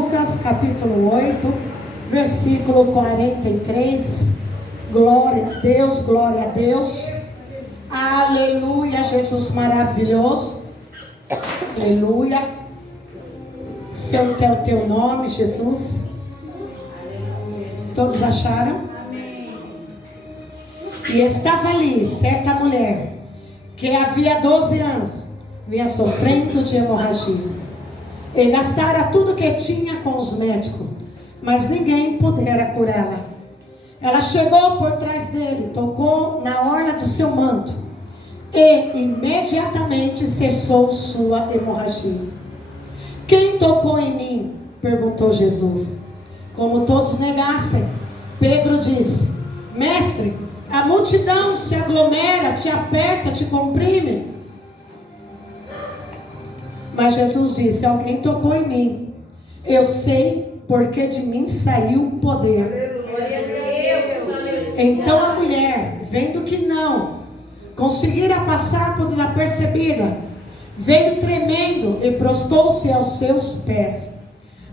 Lucas capítulo 8, versículo 43. Glória a Deus, glória a Deus. Aleluia, Jesus maravilhoso. Aleluia. Santo é o teu nome, Jesus. Todos acharam? Amém. E estava ali certa mulher que havia 12 anos vinha sofrendo de hemorragia. E gastara tudo que tinha com os médicos, mas ninguém pudera curá-la. Ela chegou por trás dele, tocou na orla do seu manto e imediatamente cessou sua hemorragia. Quem tocou em mim? Perguntou Jesus. Como todos negassem, Pedro disse: Mestre, a multidão se aglomera, te aperta, te comprime. Mas Jesus disse: alguém tocou em mim. Eu sei, porque de mim saiu o poder. Então a mulher, vendo que não conseguira passar por desapercebida, veio tremendo e prostou-se aos seus pés.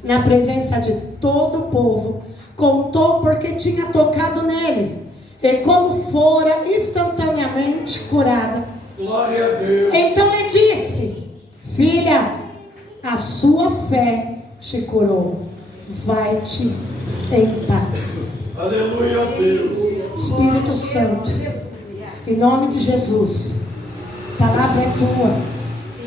Na presença de todo o povo, contou porque tinha tocado nele e como fora instantaneamente curada. Glória a Deus. Então lhe disse: filha, a sua fé te curou. Vai-te em paz. Aleluia a Deus. Espírito Santo, em nome de Jesus, a palavra é tua.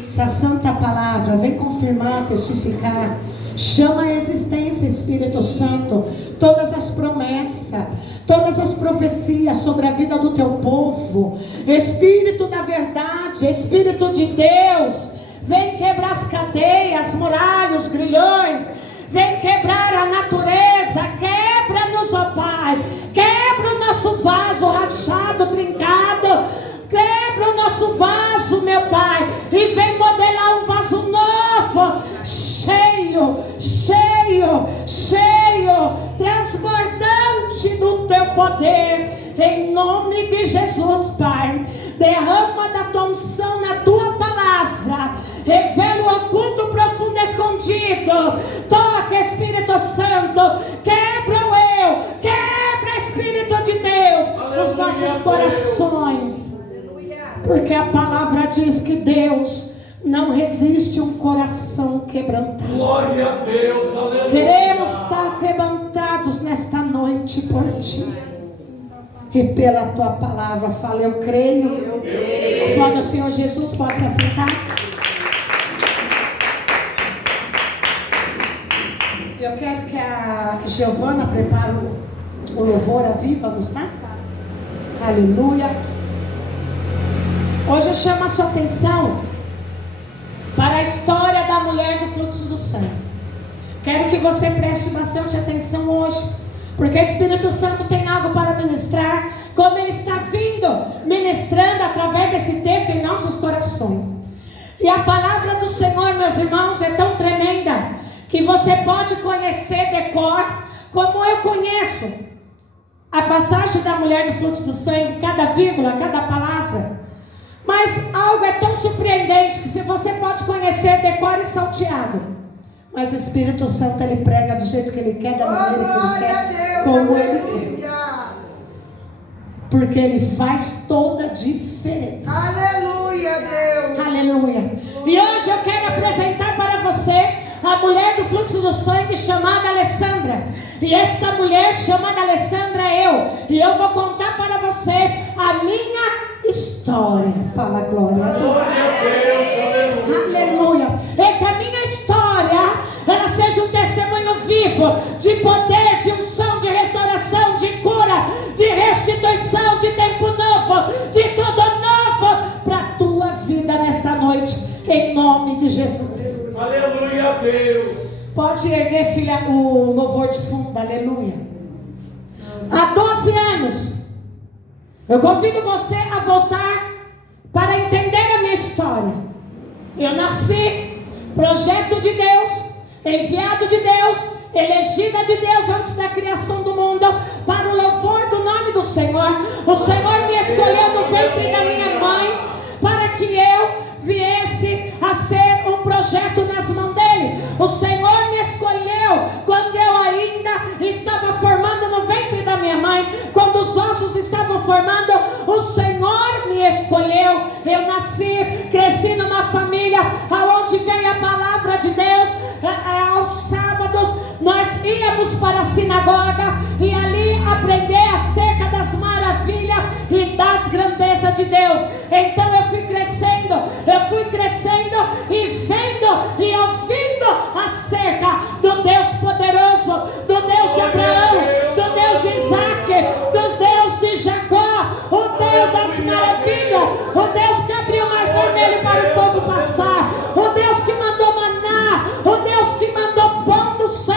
Essa santa palavra vem confirmar, testificar. Chama a existência, Espírito Santo, todas as promessas, todas as profecias sobre a vida do teu povo. Espírito da verdade, Espírito de Deus, vem quebrar as cadeias, muralhas, os grilhões. Vem quebrar a natureza. Quebra-nos, ó Pai. Quebra o nosso vaso rachado, trincado. Quebra o nosso vaso, meu Pai. E vem modelar um vaso novo. Cheio, cheio, cheio. Transbordante do teu poder. Em nome de Jesus, Pai. Derrama da tua unção na tua palavra. Revela o oculto, profundo, escondido. Toca, Espírito Santo. Quebra o eu. Quebra, Espírito de Deus, os nossos corações. Porque a palavra diz que Deus não resiste um coração quebrantado. Glória a Deus. Aleluia. Queremos estar quebrantados nesta noite por ti. E pela tua palavra, fala, eu creio. Glória ao Senhor Jesus, pode se assentar. Eu quero que a Giovana prepare o louvor a Viva-nos, tá? Aleluia. Hoje eu chamo a sua atenção para a história da mulher do fluxo do sangue. Quero que você preste bastante atenção hoje, porque o Espírito Santo tem algo para ministrar, como ele está vindo ministrando através desse texto em nossos corações. E a palavra do Senhor, meus irmãos, é tão tremenda que você pode conhecer de cor, como eu conheço a passagem da mulher do fluxo do sangue, cada vírgula, cada palavra. Mas algo é tão surpreendente que se você pode conhecer de cor e salteado, mas o Espírito Santo, ele prega do jeito que ele quer, da maneira que ele quer, como ele quer. Porque ele faz toda a diferença. Aleluia, Deus. Aleluia. E hoje eu quero apresentar para você a mulher do fluxo do sangue chamada Alessandra. E esta mulher chamada Alessandra é eu. E eu vou contar para você a minha história. Fala glória a Deus. Glória a Deus. Aleluia. E que a minha história, ela seja um testemunho vivo de poder, de unção, de restauração, de cura, de restituição, de tempo novo, de tudo novo para a tua vida nesta noite, em nome de Jesus. Aleluia a Deus. Pode erguer, filha, o louvor de fundo. Aleluia. Há 12 anos eu convido você a voltar para entender a minha história. Eu nasci, projeto de Deus, enviado de Deus, elegida de Deus antes da criação do mundo, para o louvor do nome do Senhor. O Senhor me escolheu no ventre da minha mãe para que eu viesse a ser um projeto nas mãos dele. O Senhor me escolheu Eu nasci, cresci numa família onde veio a palavra de Deus. Aos sábados nós íamos para a sinagoga e ali aprender acerca das maravilhas e das grandezas de Deus. Então eu fui crescendo e vendo e ouvindo acerca do Deus poderoso, do Deus de Abraão, do Deus de Isaac, do Deus de Jacó, o Deus das maravilhas, o Deus que abriu o mar vermelho para o povo passar, o Deus que mandou maná, o Deus que mandou pão do céu,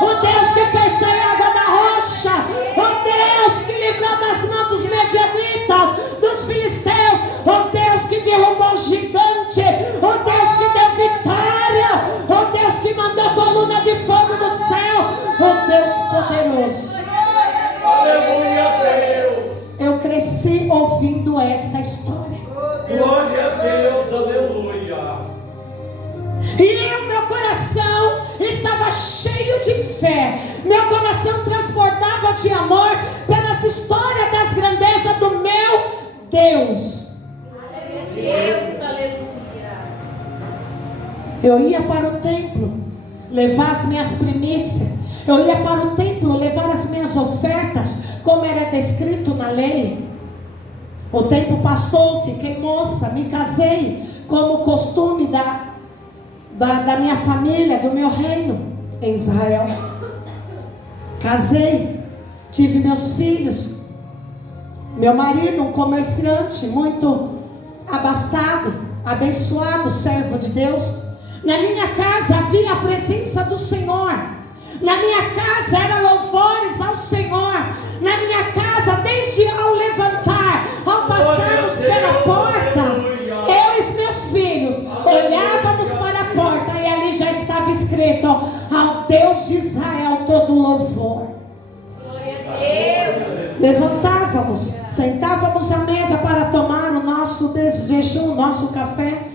o Deus que fez sair água da rocha, o Deus que livrou das mãos dos medianitas, dos filisteus, o Deus que derrubou o gigante, o Deus que deu vitória, o Deus que mandou coluna de fogo do céu, o Deus poderoso. Aleluia a Deus. Eu cresci ouvindo esta história. Glória a Deus, aleluia. E o meu coração estava cheio de fé. Meu coração transbordava de amor pelas histórias das grandezas do meu Deus. Deus, aleluia. Eu ia para o templo levar as minhas primícias. Eu ia para o templo levar as minhas ofertas, como era descrito na lei. O tempo passou, fiquei moça, me casei, como costume da minha família, do meu reino em Israel. Casei, tive meus filhos. Meu marido, um comerciante muito abastado, abençoado, servo de Deus. Na minha casa havia a presença do Senhor. Na minha casa era louvores ao Senhor. Na minha casa, desde ao levantar, ao passarmos pela porta, eu e os meus filhos olhávamos para a porta e ali já estava escrito: ao Deus de Israel todo louvor. Glória a Deus. Levantávamos, sentávamos à mesa para tomar o nosso jejum, o nosso café,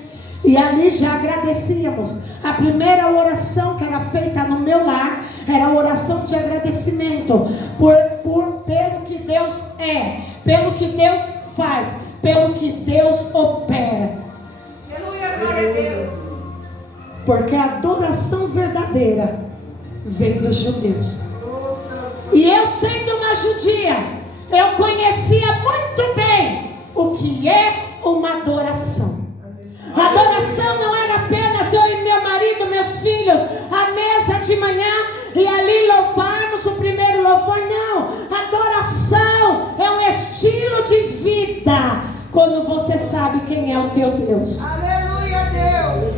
e ali já agradecíamos. A primeira oração que era feita no meu lar era a oração de agradecimento pelo que Deus é, pelo que Deus faz, pelo que Deus opera. Aleluia, glória a Deus. Porque a adoração verdadeira vem dos judeus. E eu, sendo uma judia, eu conhecia muito bem o que é uma adoração. Adoração não era apenas eu e meu marido, meus filhos, a mesa de manhã e ali louvarmos o primeiro louvor. Não, adoração é um estilo de vida. Quando você sabe quem é o teu Deus. Aleluia, Deus.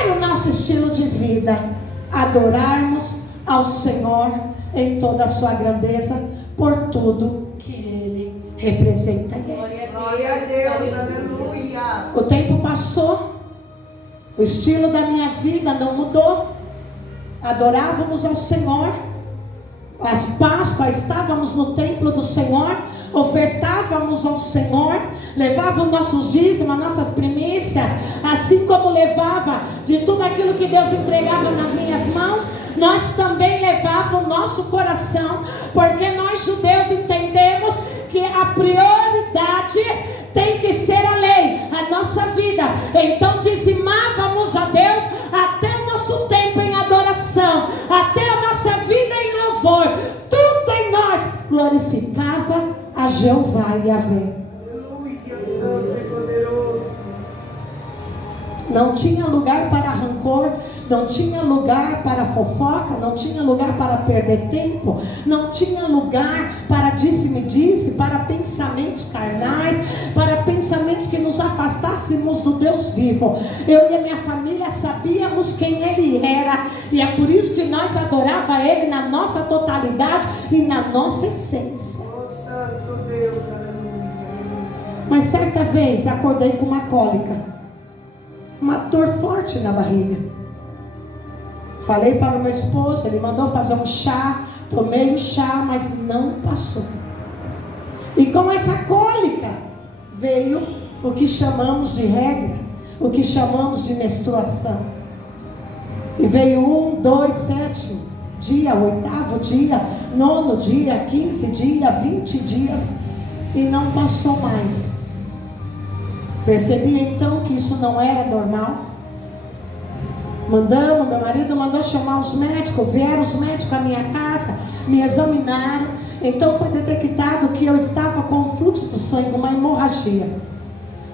Era o nosso estilo de vida, adorarmos ao Senhor em toda a sua grandeza, por tudo que Ele representa em Ele. Glória a Deus, aleluia. O tempo passou, o estilo da minha vida não mudou. Adorávamos ao Senhor. As Páscoas estávamos no templo do Senhor, ofertávamos ao Senhor, levávamos nossos dízimos, nossas primícias, assim como levava de tudo aquilo que Deus entregava nas minhas mãos, nós também levávamos o nosso coração, porque nós judeus entendemos que a prioridade tem que ser a lei, a nossa vida. Então dizimávamos a Deus até o nosso tempo em adoração, até a nossa vida em louvor, tudo em nós glorificava a Jeová e Yahvé. Aleluia, santo e poderoso. Não tinha lugar para rancor, não tinha lugar para fofoca, não tinha lugar para perder tempo, não tinha lugar para disse-me-disse, para pensamentos carnais, para pensamentos que nos afastássemos do Deus vivo. Eu e a minha família sabíamos quem Ele era, e é por isso que nós adorávamos Ele na nossa totalidade e na nossa essência. Oh, santo Deus, aleluia. Mas certa vez acordei com uma cólica, uma dor forte na barriga. Falei para o meu esposo, ele mandou fazer um chá, tomei o chá, mas não passou. E com essa cólica veio o que chamamos de regra, o que chamamos de menstruação. E veio 1, 2, 7 dia, 8º dia, 9º dia, 15 dias, 20 dias, e não passou mais. Percebi então que isso não era normal. Meu marido mandou chamar os médicos, vieram os médicos à minha casa, me examinaram. Então foi detectado que eu estava com um fluxo do sangue, uma hemorragia.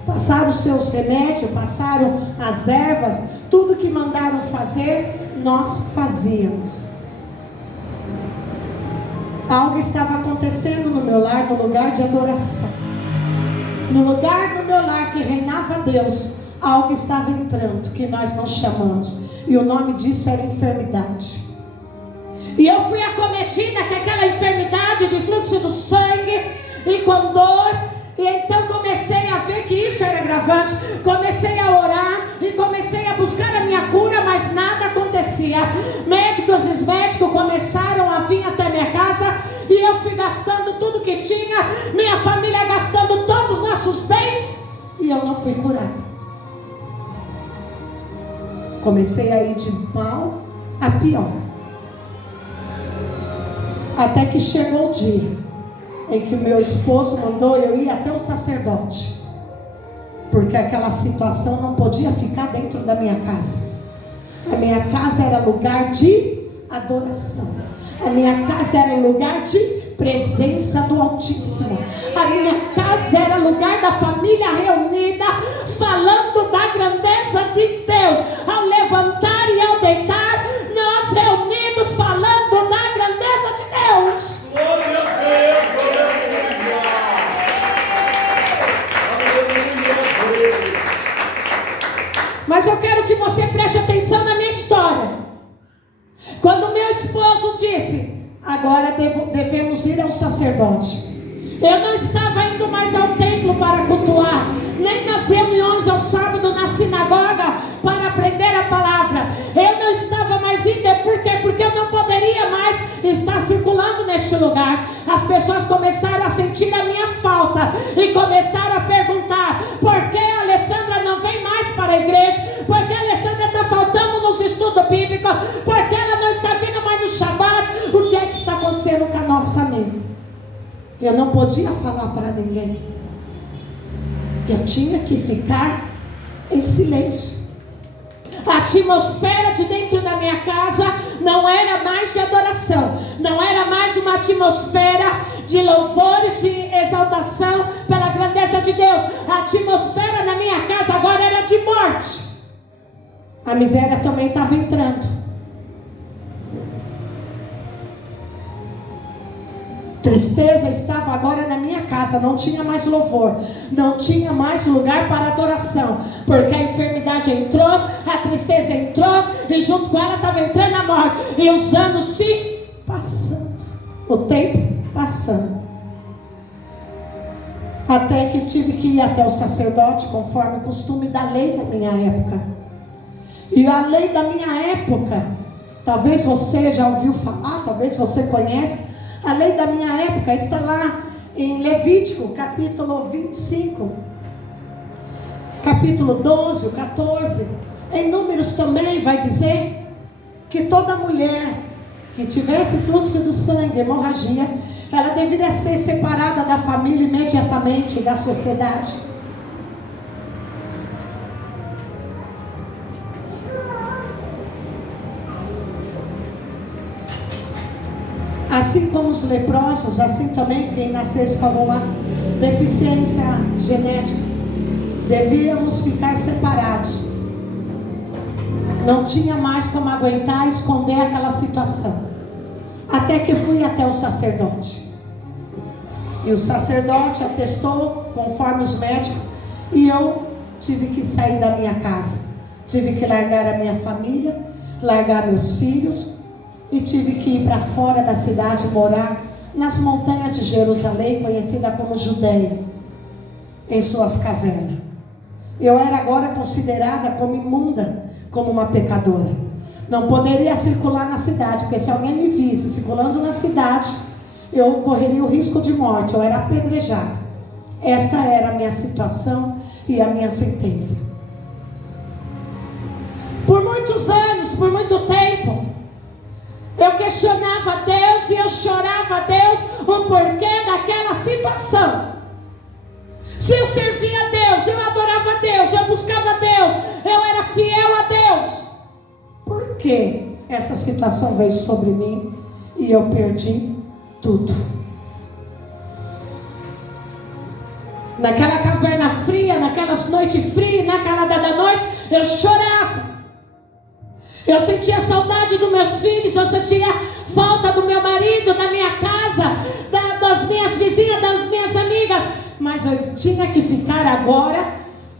Passaram os seus remédios, passaram as ervas, tudo que mandaram fazer, nós fazíamos. Algo estava acontecendo no meu lar, no lugar de adoração. No lugar do meu lar que reinava Deus, algo estava entrando, que nós não chamamos. E o nome disso era enfermidade. E eu fui acometida com aquela enfermidade de fluxo do sangue e com dor. E então comecei a ver que isso era agravante. Comecei a orar e comecei a buscar a minha cura, mas nada acontecia. Médicos e médicos começaram a vir até minha casa e eu fui gastando tudo que tinha, minha família gastando todos os nossos bens, e eu não fui curada. Comecei a ir de mal a pior. Até que chegou o dia em que o meu esposo mandou eu ir até o sacerdote, porque aquela situação não podia ficar dentro da minha casa. A minha casa era lugar de adoração. A minha casa era lugar de presença do Altíssimo. A minha casa era lugar da família reunida, falando da grandeza de Deus. Ao levantar e ao deitar, nós reunidos falando da grandeza de Deus. Glória a Deus, aleluia. Aleluia. Mas eu quero que você preste atenção na minha história. Quando meu esposo disse: agora devemos ir ao sacerdote, eu não estava indo mais ao templo para cultuar, nem nas reuniões ao sábado na sinagoga para aprender a palavra. Eu não estava mais indo. Por quê? Porque eu não poderia mais estar circulando neste lugar. As pessoas começaram a sentir a minha falta e começaram a perguntar: por que a Alessandra não vem mais para a igreja? Por que a Alessandra está faltando nos estudos bíblicos? Por que ela não está vindo mais no Shabat? O que é que está acontecendo com a nossa amiga? Eu não podia falar para ninguém. Eu tinha que ficar em silêncio. A atmosfera de dentro da minha casa não era mais de adoração, não era mais uma atmosfera de louvores, de exaltação pela grandeza de Deus. A atmosfera na minha casa agora era de morte. A miséria também estava entrando. Tristeza estava agora na minha casa. Não tinha mais louvor, não tinha mais lugar para adoração, porque a enfermidade entrou, a tristeza entrou, e junto com ela estava entrando a morte. E os anos se passando, o tempo passando, até que tive que ir até o sacerdote, conforme o costume da lei da minha época. E a lei da minha época, talvez você já ouviu falar, talvez você conhece. A lei da minha época está lá em Levítico, capítulo 25, capítulo 12, 14. Em Números também vai dizer que toda mulher que tivesse fluxo do sangue, hemorragia, ela deveria ser separada da família imediatamente, da sociedade. Assim como os leprosos, assim também quem nascesse com uma deficiência genética, devíamos ficar separados. Não tinha mais como aguentar e esconder aquela situação. Até que fui até o sacerdote. E o sacerdote atestou conforme os médicos, e eu tive que sair da minha casa. Tive que largar a minha família, largar meus filhos, e tive que ir para fora da cidade, morar nas montanhas de Jerusalém, conhecida como Judeia, em suas cavernas. Eu era agora considerada como imunda, como uma pecadora. Não poderia circular na cidade, porque se alguém me visse circulando na cidade, eu correria o risco de morte, eu era apedrejada. Esta era a minha situação e a minha sentença. Por muitos anos, por muito tempo, eu questionava a Deus e eu chorava a Deus o porquê daquela situação. Se eu servia a Deus, Deus, eu adorava a Deus, eu buscava a Deus, eu era fiel a Deus. Por que essa situação veio sobre mim e eu perdi tudo? Naquela caverna fria, naquelas noites frias, na calada da noite, eu chorava. Eu sentia saudade dos meus filhos, eu sentia falta do meu marido, da minha casa, das minhas vizinhas, das minhas amigas. Mas eu tinha que ficar agora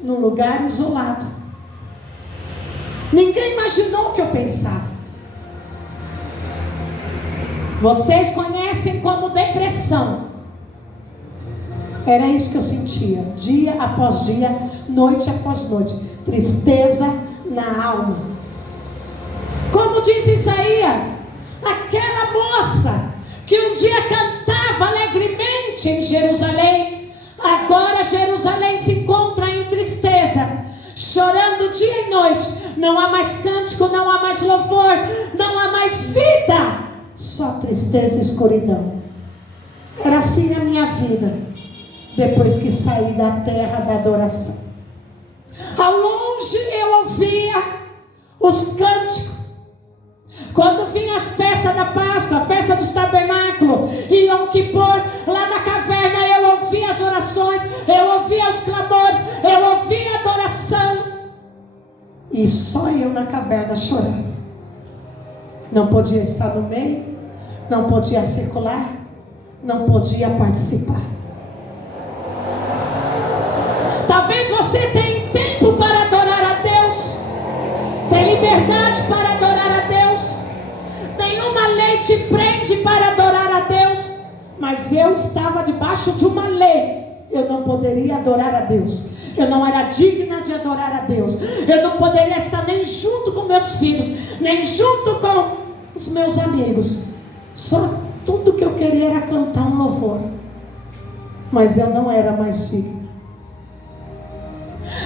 num lugar isolado. Ninguém imaginou o que eu pensava. Vocês conhecem como depressão. Era isso que eu sentia, dia após dia, noite após noite. Tristeza na alma. Como diz Isaías, aquela moça que um dia cantava alegremente em Jerusalém, agora Jerusalém se encontra em tristeza, chorando dia e noite. Não há mais cântico, não há mais louvor, não há mais vida, só tristeza e escuridão. Era assim a minha vida, depois que saí da terra da adoração. Ao longe eu ouvia os cânticos. Quando vinha as festas da Páscoa, a festa dos tabernáculos, e Yom Kippur, lá na caverna, eu ouvia as orações, eu ouvia os clamores, eu ouvia a adoração. E só eu na caverna chorava. Não podia estar no meio, não podia circular, não podia participar. Talvez você tenha tempo para adorar a Deus, tem liberdade para adorar a Deus, nenhuma lei te prende para adorar a Deus, mas eu estava debaixo de uma lei, eu não poderia adorar a Deus, eu não era digna de adorar a Deus, eu não poderia estar nem junto com meus filhos, nem junto com os meus amigos, só tudo que eu queria era cantar um louvor, mas eu não era mais digna.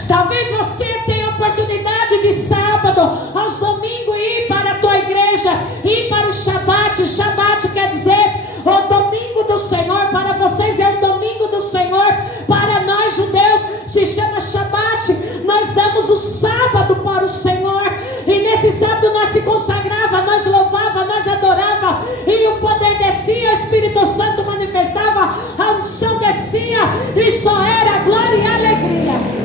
Talvez você tenha oportunidade de sábado, aos domingos, ir para a tua igreja, ir para o Shabat. Shabat quer dizer o domingo do Senhor. Para vocês é o domingo do Senhor, para nós judeus se chama Shabat. Nós damos o sábado para o Senhor, e nesse sábado nós se consagrava, nós louvava, nós adorava, e o poder descia, o Espírito Santo manifestava, a unção descia, e só era glória e alegria.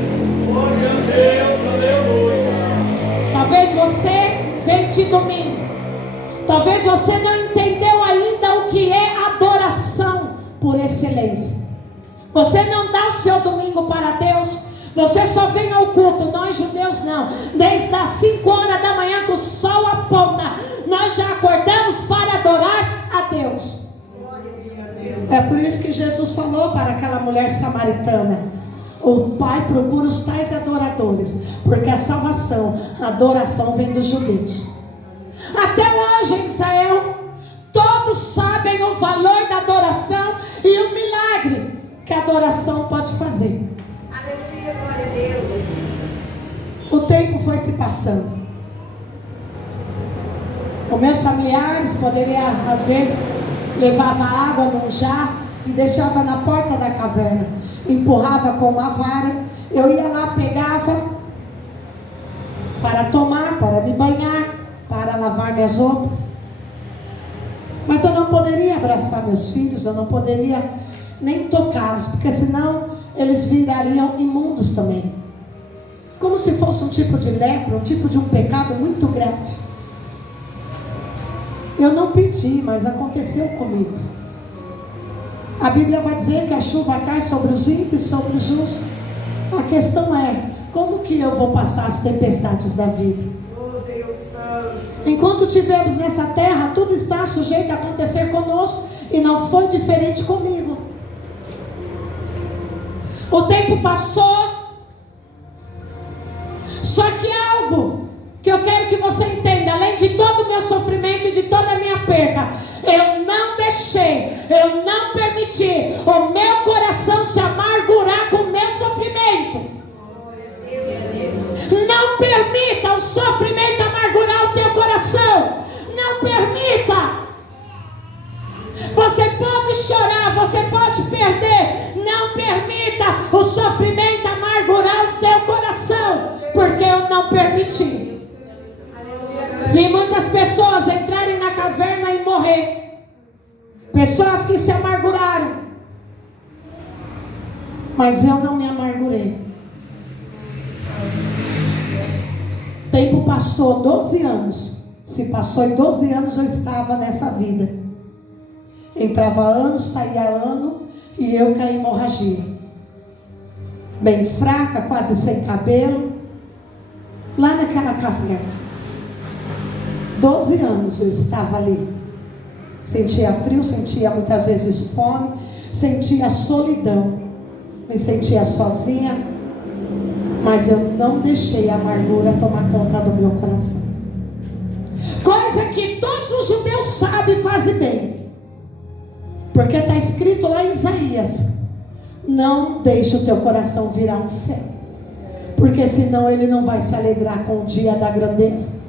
Glória a Deus, aleluia. Talvez você venha de domingo, talvez você não entendeu ainda o que é adoração por excelência. Você não dá o seu domingo para Deus, você só vem ao culto. Nós judeus não, desde as 5 horas da manhã que o sol aponta, nós já acordamos para adorar a Deus. É por isso que Jesus falou para aquela mulher samaritana: o Pai procura os tais adoradores, porque a salvação, a adoração vem dos judeus. Até hoje em Israel, todos sabem o valor da adoração e o milagre que a adoração pode fazer. Aleluia, glória a Deus. O tempo foi se passando. Os meus familiares poderiam, às vezes, levava água num jarro e deixava na porta da caverna, empurrava com uma vara, eu ia lá, pegava para tomar, para me banhar, para lavar minhas roupas. Mas eu não poderia abraçar meus filhos, eu não poderia nem tocá-los, porque senão eles virariam imundos também, como se fosse um tipo de lepra, um tipo de um pecado muito grave. Eu não pedi, mas aconteceu comigo. A Bíblia vai dizer que a chuva cai sobre os ímpios e sobre os justos. A questão é, como que eu vou passar as tempestades da vida? Oh, Deus Santo. Enquanto estivermos nessa terra, tudo está sujeito a acontecer conosco, e não foi diferente comigo. O tempo passou, só que algo que eu quero que você entenda, além de todo o meu sofrimento e de toda a minha perca, eu não deixei, eu não permiti o meu coração se amargurar com o meu sofrimento. Não permita o sofrimento amargurar o teu coração. Não permita. Você pode chorar, você pode perder, não permita o sofrimento amargurar permitir. Vi muitas pessoas entrarem na caverna e morrer. Pessoas que se amarguraram. Mas eu não me amargurei. Tempo passou 12 anos. Se passou em 12 anos, eu estava nessa vida. Entrava ano, saía ano, e eu caí em hemorragia. Bem fraca, quase sem cabelo. Lá naquela caverna. 12 anos eu estava ali. Sentia frio, sentia muitas vezes fome, sentia solidão. Me sentia sozinha, mas eu não deixei a amargura tomar conta do meu coração. Coisa que todos os judeus sabem e fazem bem. Porque está escrito lá em Isaías: não deixe o teu coração virar um ferro, porque senão ele não vai se alegrar com o dia da grandeza.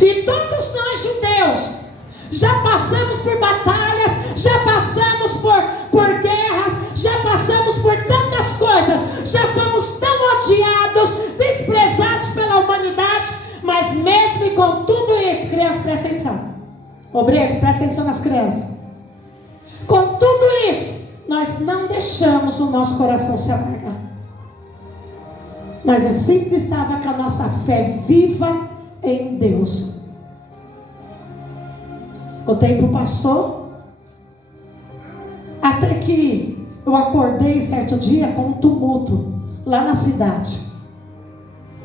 E todos nós judeus já passamos por batalhas, já passamos por guerras, já passamos por tantas coisas, já fomos tão odiados, desprezados pela humanidade, mas mesmo e com tudo isso, crianças, presta atenção. Obreiros, presta atenção nas crianças. Com tudo isso, nós não deixamos o nosso coração se amargar. Nós sempre estava com a nossa fé viva em Deus. O tempo passou, até que eu acordei certo dia com um tumulto lá na cidade.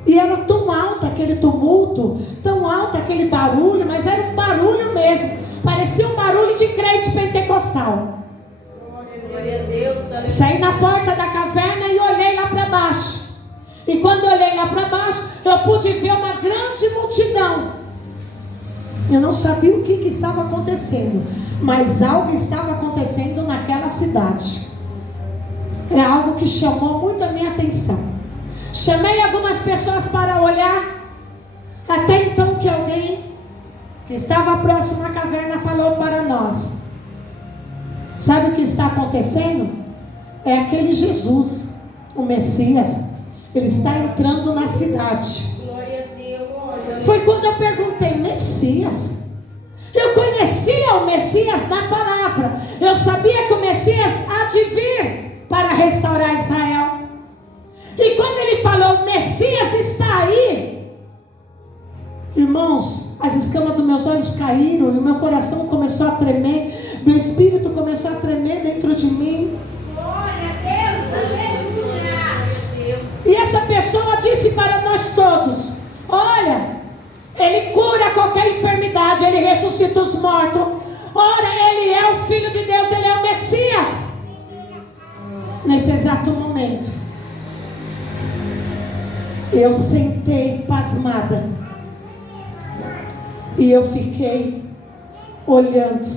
E era tão alto aquele tumulto, tão alto aquele barulho, mas era um barulho mesmo. Parecia um barulho de crente pentecostal. Glória a Deus. Saí na porta da caverna e olhei lá para baixo. E quando eu olhei lá para baixo, eu pude ver uma grande multidão. Eu não sabia o que estava acontecendo, mas algo estava acontecendo naquela cidade. Era algo que chamou muito a minha atenção. Chamei algumas pessoas para olhar. Até então que alguém que estava próximo à caverna falou para nós: sabe o que está acontecendo? É aquele Jesus, o Messias. Ele está entrando na cidade. Glória a Deus. Foi quando eu perguntei: Messias? Eu conhecia o Messias na palavra. Eu sabia que o Messias há de vir para restaurar Israel. E quando ele falou: o Messias está aí, irmãos, as escamas dos meus olhos caíram e o meu coração começou a tremer. Meu espírito começou a tremer dentro de mim. Glória a Deus. Aleluia. E essa pessoa disse para nós todos: olha, ele cura qualquer enfermidade, ele ressuscita os mortos. Ora, ele é o Filho de Deus, ele é o Messias. Nesse exato momento, eu sentei pasmada. E eu fiquei olhando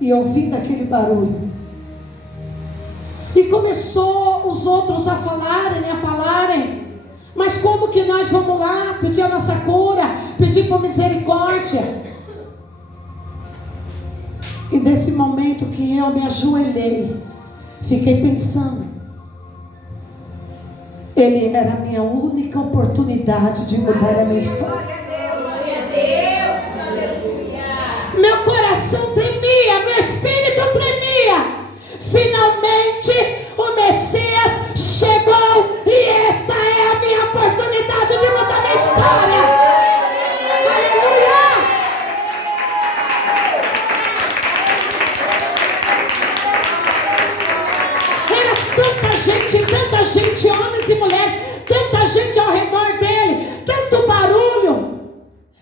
e ouvindo aquele barulho. E começou os outros a falarem. Mas como que nós vamos lá pedir a nossa cura, pedir por misericórdia? E nesse momento que eu me ajoelhei, fiquei pensando: ele era a minha única oportunidade de mudar a minha história. Glória a Deus. Aleluia. Meu coração tremia, meu espírito tremia. Finalmente o Messias chegou e esta é a minha oportunidade de mudar minha história. Aleluia! Era tanta gente, homens e mulheres, tanta gente ao redor dele, tanto barulho.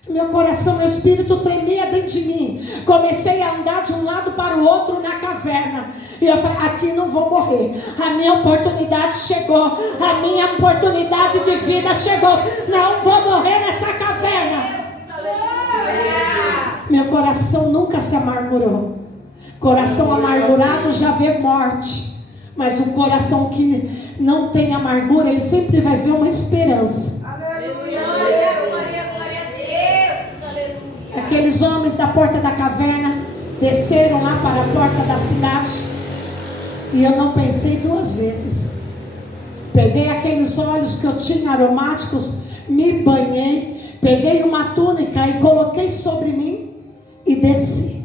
Meu coração, meu espírito tremia dentro de mim. Comecei a andar de um lado para o outro na caverna. E eu falei: aqui não vou morrer. A minha oportunidade chegou. A minha oportunidade de vida chegou. Não vou morrer nessa caverna. Meu coração nunca se amargurou. Coração amargurado já vê morte. Mas o coração que não tem amargura, ele sempre vai ver uma esperança. Aqueles homens da porta da caverna desceram lá para a porta da cidade. E eu não pensei duas vezes. Peguei aqueles óleos que eu tinha aromáticos, me banhei, peguei uma túnica e coloquei sobre mim e desci.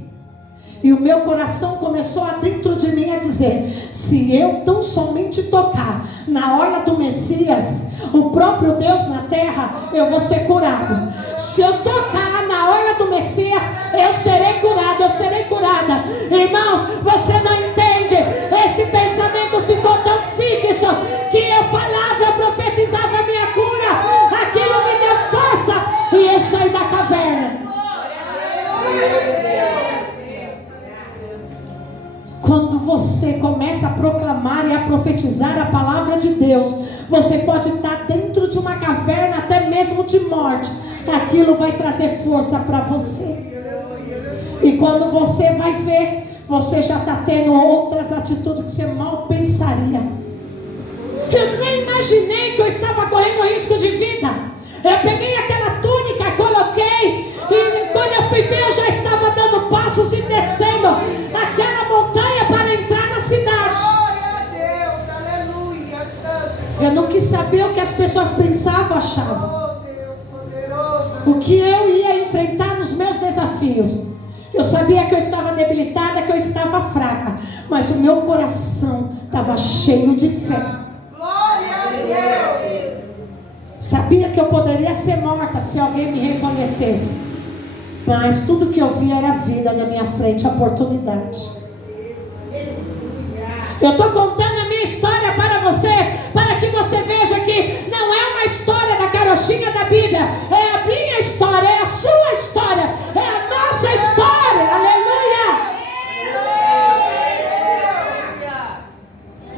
E o meu coração começou dentro de mim a dizer: se eu tão somente tocar na orla do Messias, o próprio Deus na terra, eu vou ser curado. Se eu tocar na orla do Messias, eu serei curado, eu serei curada. Irmãos, você não entende. Esse pensamento ficou tão fixo que eu falava, eu profetizava a minha cura. Aquilo me deu força e eu saí da caverna. Quando você começa a proclamar e a profetizar a palavra de Deus, você pode estar dentro de uma caverna, até mesmo de morte. Aquilo vai trazer força para você. E quando você vai ver, você já está tendo outras atitudes que você mal pensaria. Eu nem imaginei que eu estava correndo risco de vida. Eu peguei aquela túnica, coloquei, e quando eu fui ver, eu já estava dando passos e descendo aquela montanha para entrar na cidade. Glória a Deus, aleluia, santo. Eu não quis saber o que as pessoas pensavam, achavam. Oh Deus, poderoso. O que eu ia enfrentar nos meus desafios. Eu sabia que eu estava debilitada, que eu estava fraca, mas o meu coração estava cheio de fé. Glória a Deus. Sabia que eu poderia ser morta se alguém me reconhecesse, mas tudo que eu via era vida na minha frente, oportunidade. Eu estou contando a minha história para você, para que você veja que não é uma história da carochinha da Bíblia, é a minha história, é a sua história, é a nossa história. Aleluia!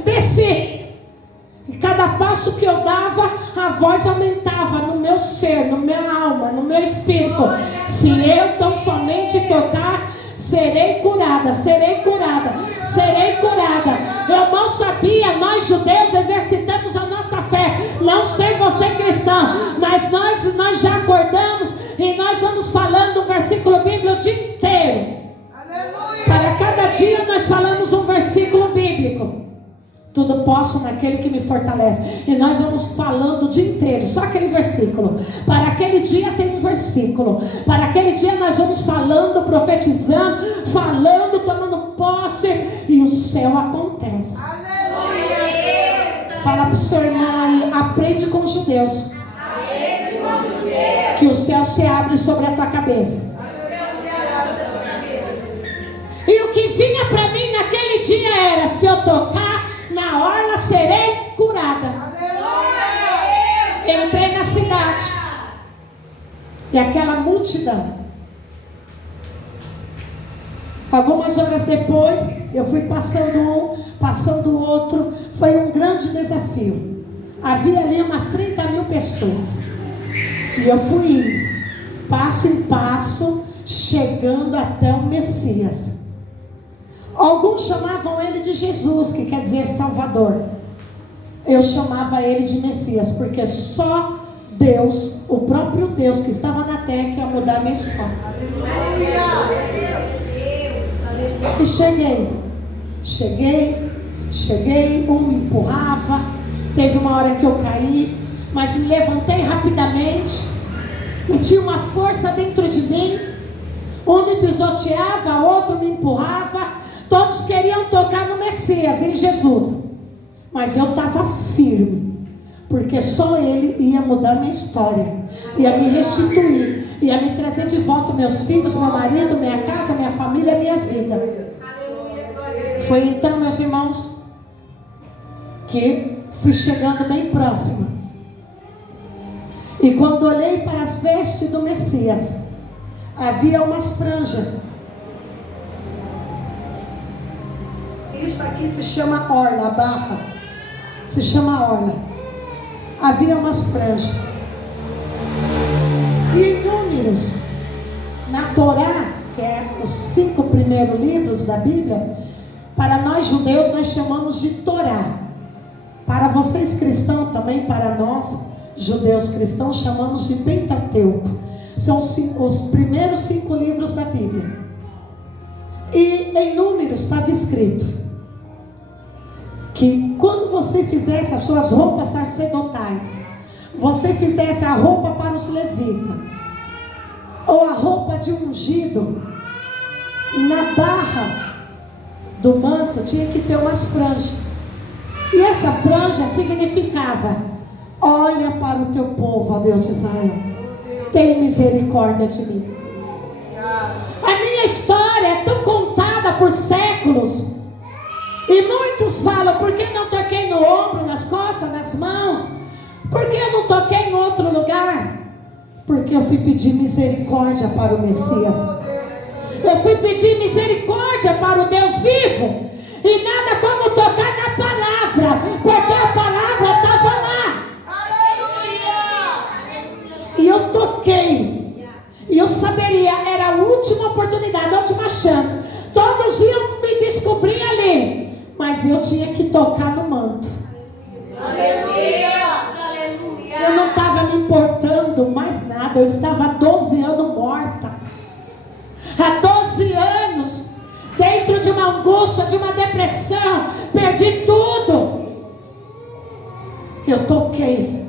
Desci. E cada passo que eu dava, a voz aumentava no meu ser, no meu alma, no meu espírito. Se eu tão somente tocar, serei curada, serei curada, serei curada. Eu mal sabia, nós judeus exercitamos a nossa fé. Não sei você cristão, mas nós já acordamos e nós vamos falando um versículo bíblico o dia inteiro. Aleluia. Para cada dia nós falamos um versículo bíblico. Tudo posso naquele que me fortalece. E nós vamos falando o dia inteiro, só aquele versículo. Para aquele dia tem um versículo. Para aquele dia nós vamos falando, profetizando, falando, tomando posse, e o céu acontece. Aleluia. Fala para o seu irmão aí, aprende com os judeus, que o céu se abre sobre a tua cabeça. E o que vinha para mim naquele dia era: se eu tocar na orla, serei curada. Aleluia. Entrei na cidade, e aquela multidão. Algumas horas depois, eu fui passando um, passando o outro. Foi um grande desafio. Havia ali umas 30 mil pessoas, e eu fui indo, passo em passo, chegando até o Messias. Alguns chamavam ele de Jesus, que quer dizer Salvador. Eu chamava ele de Messias, porque só Deus, o próprio Deus que estava na terra, que ia mudar a minha história. E cheguei, um me empurrava. Teve uma hora que eu caí, mas me levantei rapidamente, e tinha uma força dentro de mim. Um me pisoteava, outro me empurrava. Todos queriam tocar no Messias, em Jesus, mas eu estava firme, porque só Ele ia mudar minha história, ia me restituir, ia me trazer de volta meus filhos, meu marido, minha casa, minha família, minha vida. Foi então, meus irmãos, que fui chegando bem próxima, e quando olhei para as vestes do Messias, havia umas franjas. Isso aqui se chama orla, a barra se chama orla. Havia umas franjas, e em Números, na Torá, que é os 5 primeiros livros da Bíblia, para nós judeus nós chamamos de Torá. Para vocês cristãos também, para nós judeus cristãos, chamamos de Pentateuco. São os primeiros 5 livros da Bíblia. E em Números estava escrito que quando você fizesse as suas roupas sacerdotais, você fizesse a roupa para os levitas, ou a roupa de ungido, na barra do manto tinha que ter umas franjas. E essa franja significava: olha para o teu povo, ó Deus de Israel, tem misericórdia de mim. A minha história é tão contada por séculos, e muitos falam: por que não toquei no ombro, nas costas, nas mãos? Por que eu não toquei em outro lugar? Porque eu fui pedir misericórdia para o Messias. Eu fui pedir misericórdia para o Deus vivo. E nada como tocar na palavra, porque a palavra estava lá. E eu toquei. E eu saberia, era a última oportunidade, a última chance. Todos iam me descobrir ali, mas eu tinha que tocar no manto. Aleluia. Eu não estava me importando mais nada. Eu estava há 12 anos morta. Há 12 anos dentro de uma angústia, de uma depressão. Perdi tudo. Eu toquei.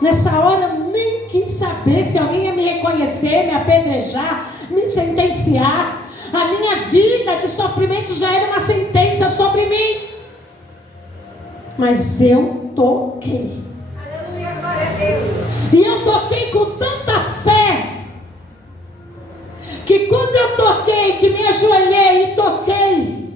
Nessa hora eu nem quis saber se alguém ia me reconhecer, me apedrejar, me sentenciar. A minha vida de sofrimento já era uma sentença sobre mim. Mas eu toquei. Aleluia, glória a Deus. E eu toquei com tanta fé, que quando eu toquei, que me ajoelhei e toquei,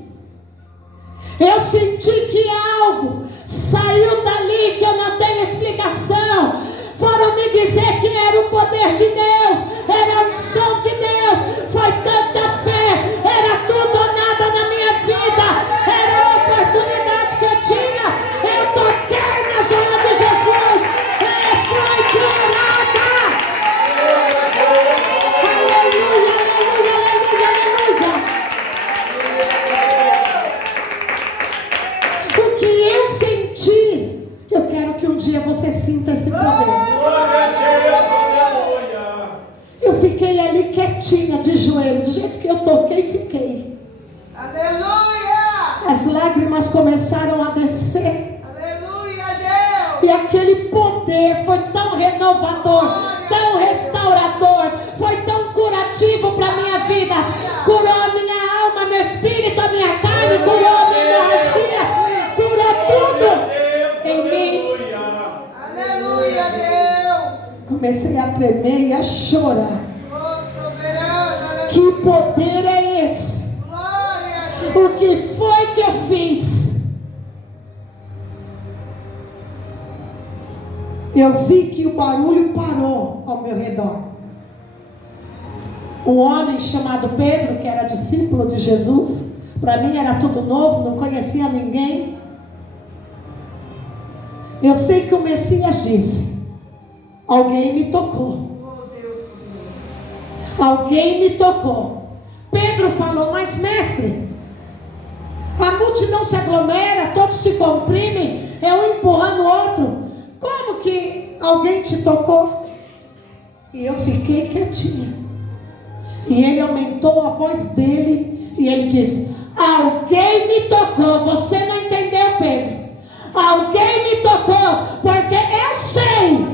eu senti que algo saiu dali que eu não tenho explicação. Foram me dizer que era o poder de Deus, era a unção de Deus. Foi tanta fé, era tudo ou nada na minha vida, era a oportunidade que eu tinha. Eu toquei na zona de Jesus e foi curada. Aleluia, aleluia, aleluia, aleluia. O que eu senti, eu quero que um dia você sinta esse poder. Glória a Deus, aleluia. Eu fiquei ali quietinha, de joelho, do jeito que eu toquei, fiquei. Aleluia! As lágrimas começaram a descer. Aleluia, Deus! E aquele poder foi tão renovador, tão restaurador, foi tão curativo para a minha vida. Curou a minha alma, meu espírito, a minha carne, curou a minha hemorragia, curou tudo em mim. Aleluia, Deus! Comecei a tremer e a chorar. Oh, soberano! Que poder é esse? Glória a Deus! O que foi que eu fiz? Eu vi que o barulho parou ao meu redor. Um homem chamado Pedro, que era discípulo de Jesus, para mim era tudo novo, não conhecia ninguém. Eu sei que o Messias disse: alguém me tocou. Alguém me tocou. Pedro falou: mas mestre, a multidão se aglomera, todos te comprimem, é um empurrando o outro. Como que alguém te tocou? E eu fiquei quietinha. E ele aumentou a voz dele e ele disse: alguém me tocou. Você não entendeu, Pedro? Alguém me tocou, porque eu sei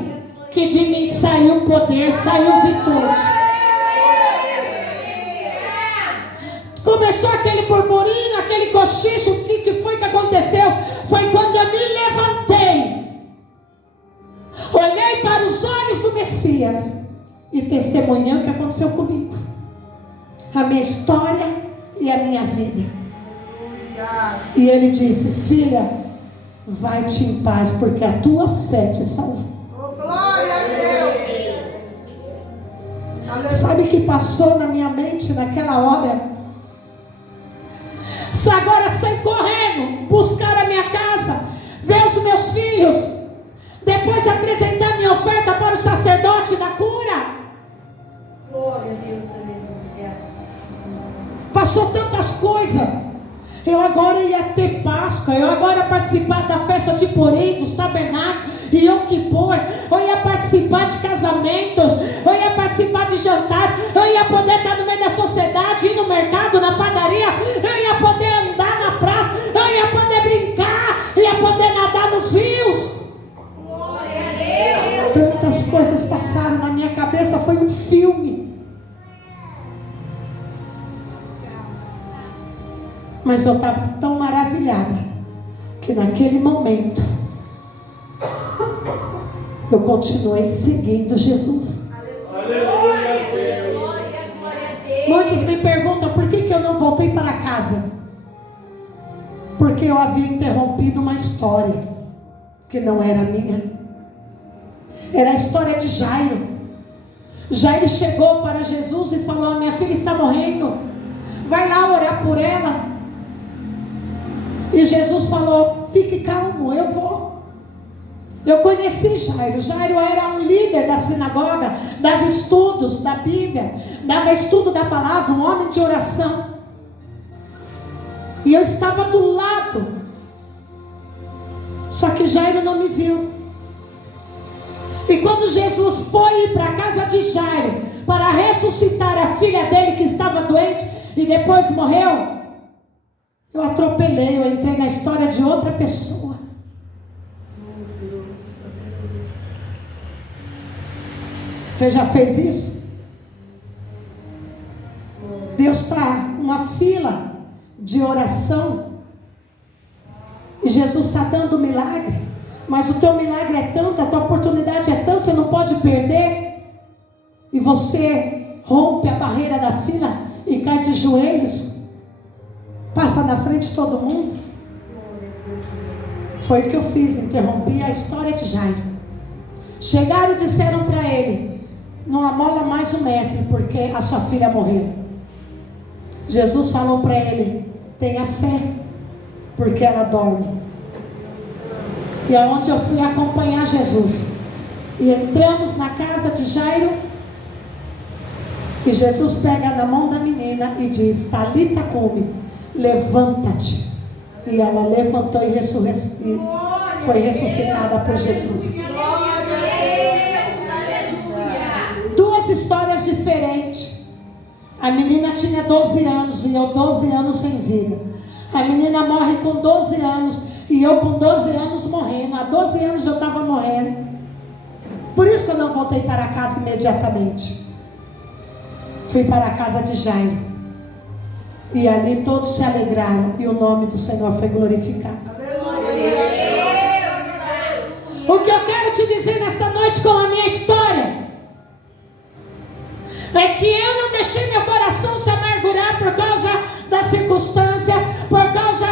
que de mim saiu poder, saiu virtude. Começou aquele burburinho, aquele cochicho. O que foi que aconteceu? Foi quando eu me levantei, olhei para os olhos do Messias e testemunhei o que aconteceu comigo, a minha história e a minha vida. E ele disse: filha, vai-te em paz, porque a tua fé te salvou. Oh, glória a Deus! Sabe o que passou na minha mente naquela hora? Agora saí correndo, buscar a minha casa, ver os meus filhos, depois apresentar minha oferta para o sacerdote da cura. Glória a Deus, aleluia. Passou tantas coisas. Eu agora ia ter Páscoa, eu agora ia participar da festa de Purim, dos tabernáculos, e Yom Kippur, eu ia participar de casamentos, eu ia participar de jantar, eu ia poder estar no meio da sociedade, ir no mercado, na padaria, eu ia poder andar na praça, eu ia poder brincar, ia poder nadar nos rios. coisas passaram na minha cabeça, foi um filme. Mas eu estava tão maravilhada que naquele momento eu continuei seguindo Jesus. Aleluia, Deus. Glória a Deus. Muitos me perguntam por que eu não voltei para casa. Porque eu havia interrompido uma história que não era minha. Era a história de Jairo. Jairo chegou para Jesus e falou: minha filha está morrendo, vai lá orar por ela. E Jesus falou: fique calmo, eu vou. Eu conheci Jairo. Jairo era um líder da sinagoga, dava estudos da Bíblia, dava estudo da palavra, um homem de oração. E eu estava do lado. Só que Jairo não me viu. E quando Jesus foi ir para a casa de Jairo para ressuscitar a filha dele que estava doente e depois morreu, eu atropelei, eu entrei na história de outra pessoa. Você já fez isso? Deus está numa fila de oração e Jesus está dando milagre, mas o teu milagre é tanto, a tua oportunidade é tanta, você não pode perder, e você rompe a barreira da fila e cai de joelhos, passa na frente de todo mundo. Foi o que eu fiz, interrompi a história de Jairo. Chegaram e disseram para ele: não amola mais o mestre, porque a sua filha morreu. Jesus falou para ele: tenha fé, porque ela dorme. E aonde eu fui acompanhar Jesus, e entramos na casa de Jairo, e Jesus pega na mão da menina e diz: Talita cumi, levanta-te. E ela levantou e foi ressuscitada por Jesus. Duas histórias diferentes. A menina tinha 12 anos e eu 12 anos sem vida. A menina morre com 12 anos e eu com 12 anos morrendo. Há 12 anos eu estava morrendo. Por isso que eu não voltei para casa imediatamente. Fui para a casa de Jairo. E ali todos se alegraram e o nome do Senhor foi glorificado. O que eu quero te dizer nesta noite com a minha história é que eu não deixei meu coração se amargurar por causa da circunstância, por causa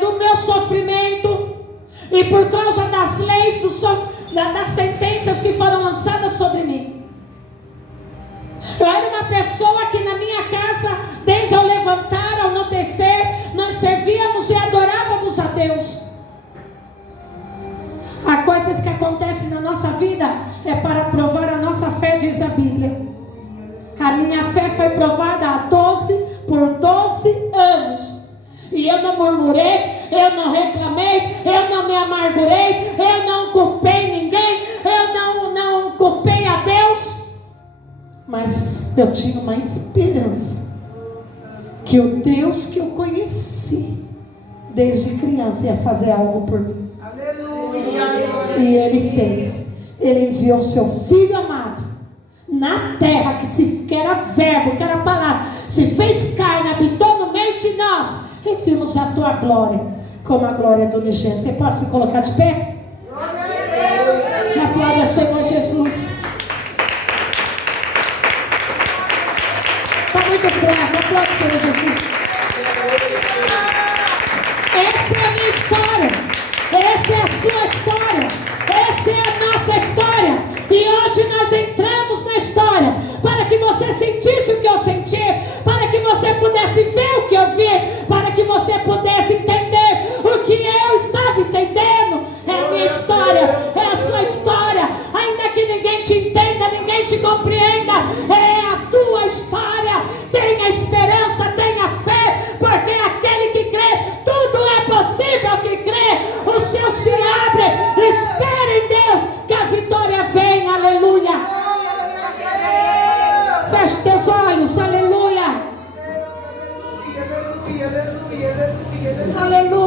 do meu sofrimento e por causa das leis, das sentenças que foram lançadas sobre mim. Eu era uma pessoa que na minha casa, desde ao levantar ao anoitecer, nós servíamos e adorávamos a Deus. Há coisas que acontecem na nossa vida é para provar a nossa fé, diz a Bíblia. A minha fé foi provada por 12 anos. E eu não murmurei, eu não reclamei, eu não me amargurei, eu não culpei ninguém, eu não culpei a Deus. Mas eu tinha uma esperança que o Deus que eu conheci desde criança ia fazer algo por mim. Aleluia. E Ele fez. Ele enviou o seu Filho amado na terra, que era verbo, que era palavra, se fez carne, habitou no meio de nós, e vimos a tua glória, como a glória do unigênito. Você pode se colocar de pé? Glória a Deus. Aplauda o Senhor Jesus. Está muito fraco, aplauda o Senhor Jesus. Essa é a minha história, essa é a sua história, essa é a nossa história. E hoje nós entramos na história para que você sentisse o que eu senti, para que você pudesse ver o que eu vi, para que você pudesse entender o que eu estava entendendo. É a minha história, é a sua história. Ainda que ninguém te entenda, ninguém te compreenda, é a tua história. Tenha esperança, tenha fé, porque aquele que crê, tudo é possível que crê. O céu se abre, espere em Deus que a vitória vem. Aleluia. Feche teus olhos. Aleluia. Aleluia.